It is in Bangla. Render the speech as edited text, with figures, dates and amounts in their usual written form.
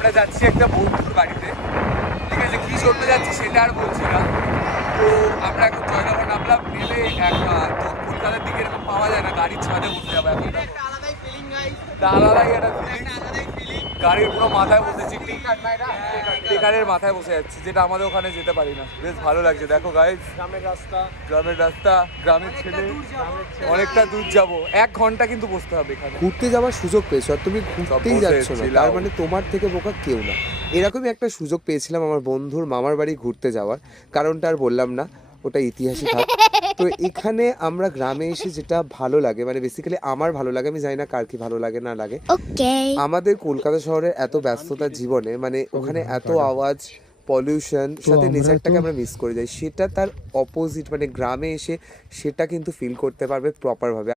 আমরা যাচ্ছি একটা বন্ধুর বাড়িতে, ঠিক আছে? কি করতে যাচ্ছি সেটা আর বলছি না। তো আমরা এখন জয়নগর নামলাম, নেমে তো কলকাতার দিকে এরকম পাওয়া যায় না, গাড়ির ছাদে বসে যাবো এখন। আলাদাই ফিলিং গাইস, আলাদাই একটা ফিলিং, আলাদাই ফিলিং। গাড়ির পুরো মাথায় বসেছি, টেকারের মাথায় বসে যাচ্ছি, যেটা আমাদের ওখানে যেতে পারি না। বেশ ভালো লাগছে। দেখো গাইস, গ্রামের রাস্তা, গ্রামের ছেলে, অনেকটা দূর যাব, 1 ঘন্টা কিন্তু বসতে হবে এখানে। ঘুরতে যাওয়ার সুযোগ পেয়েছো আর তুমি ঘুরতেই বসে যাচ্ছ না, ছিলাম। তার মানে তোমার থেকে বোকা কেউ না। এরকমই একটা সুযোগ পেয়েছিলাম আমার বন্ধুর মামার বাড়ি ঘুরতে যাওয়ার, কারণটা আর বললাম না, ওটা ইতিহাসই থাক। তো এখানে আমরা গ্রামে এসে যেটা ভালো লাগে, মানে বেসিক্যালি আমার ভালো লাগে, আমি জানি না কার কি ভালো লাগে না লাগে। আমাদের কলকাতা শহরের এত ব্যস্ততার জীবনে মানে ওখানে এত আওয়াজ, পলিউশন, সাথে নেচারটাকে আমরা মিস করে যাই। সেটা তার অপোজিট, মানে গ্রামে এসে সেটা কিন্তু ফিল করতে পারবে প্রপারভাবে।